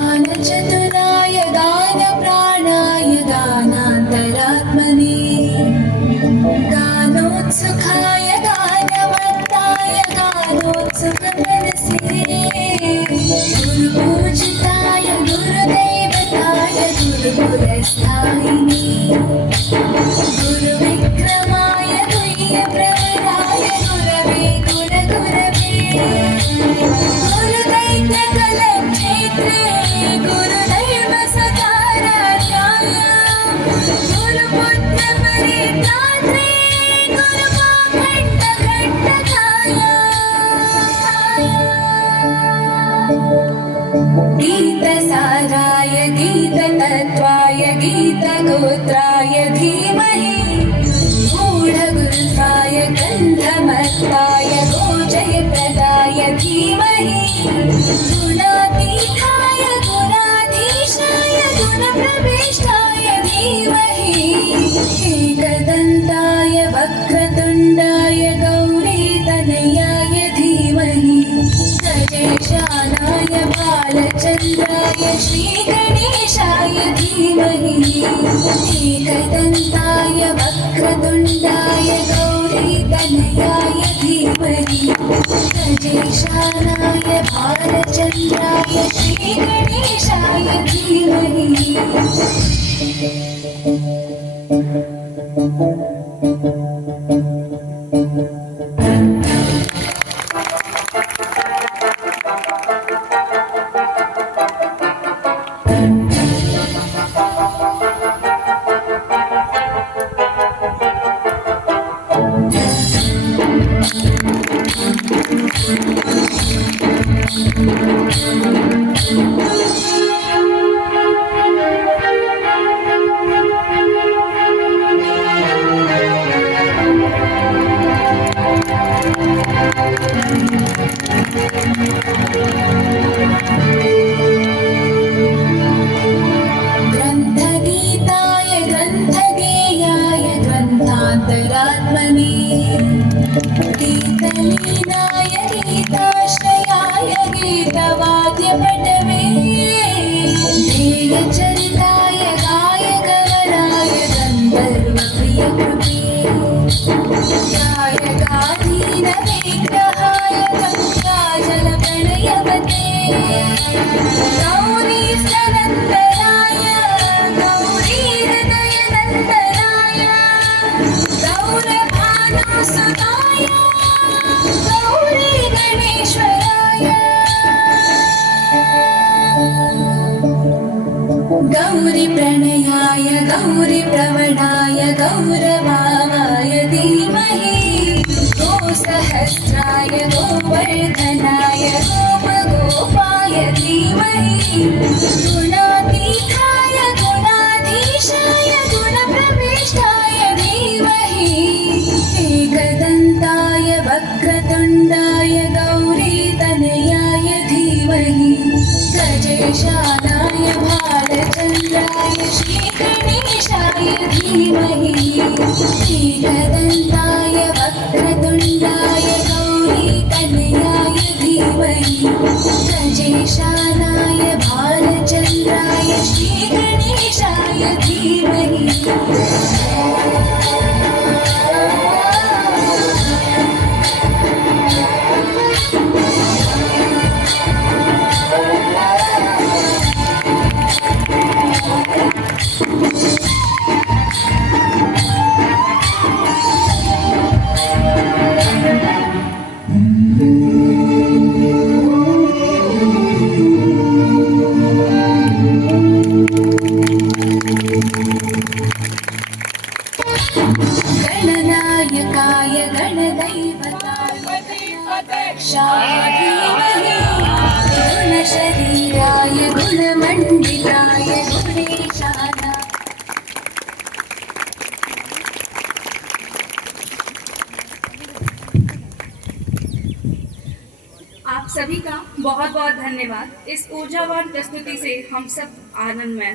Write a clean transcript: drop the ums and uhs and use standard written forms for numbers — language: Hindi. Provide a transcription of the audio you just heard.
गानचतुराय गानप्राणाय गानान्तरात्मने गानोत्सुकाय गानवत्ताय गानोत्सुकमनसे गुरुपूजिताय गुरुदैवताय गुरुकुलस्थायिने गुरुविक्रमाय गुह्यप्रवराय गुरवे गुणगुरवे गुरुदैत्यकलक्षेत्रे गुरुदैव सकाराध्याय गुरुपुत्रपरित्रात्रे गुरुपाखण्डखण्डकाय गीतसाराय गीततत्त्वाय गीतगोत्राय धीमहि गूढगुरुत्वाय गन्धमत्ताय गोजयप्रदाय धीमहि गुणातीताय गुणाधीशाय गुणप्रविष्टाय धीमहि एकदन्ताय वक्रतुण्डाय गौरीतनयाय धीमहि गजेशानाय बालचन्द्राय श्रीगणेशाय धीमहि एकदन्ताय वक्रतुण्डाय गौरीतनयाय धीमहि गजेशानाय बालचन्द्राय श्रीगणेशाय धीमहि ग्रन्थगीताय ग्रन्थगेयाय ग्रन्थान्तरात्मने गीतलीनाय गीताश्रयाय गीतवाद्यपटवे ध्येयचरिताय गायकवराय गन्धर्वप्रियकृते गायकाधीनविग्रहाय गङ्गाजलप्रणयवते गौरीस्तनन्दराय गौरीहृदयनन्दनाय गौरभानुसुताय गौरीगणेश्वराय गौरीप्रणयाय गौरीप्रवणाय गौरवाय धीमहि गोसहस्राय गोवर्धनाय गोपगोपाय धीमहि गुणातीताय गुणाधीशाय गुणप्रविष्टाय धीमहि एकदन्ताय वक्रतुण्डाय गौरीतनयाय धीमहि गजेशानाय भालचन्द्राय श्रीगणेशाय धीमहि एकदन्ताय वक्रतुण्डाय गौरीतनयाय धीमहि गजेशानाय भालचन्द्राय श्रीगणेशाय धीमहि गणनायकाय गणदैवताय गणेशाय गुणशरीराय गुणमण्डिताय गुणेशाय आप सभी का बहुत बहुत धन्यवाद। इस ऊर्जावान प्रस्तुति से हम सब आनंद में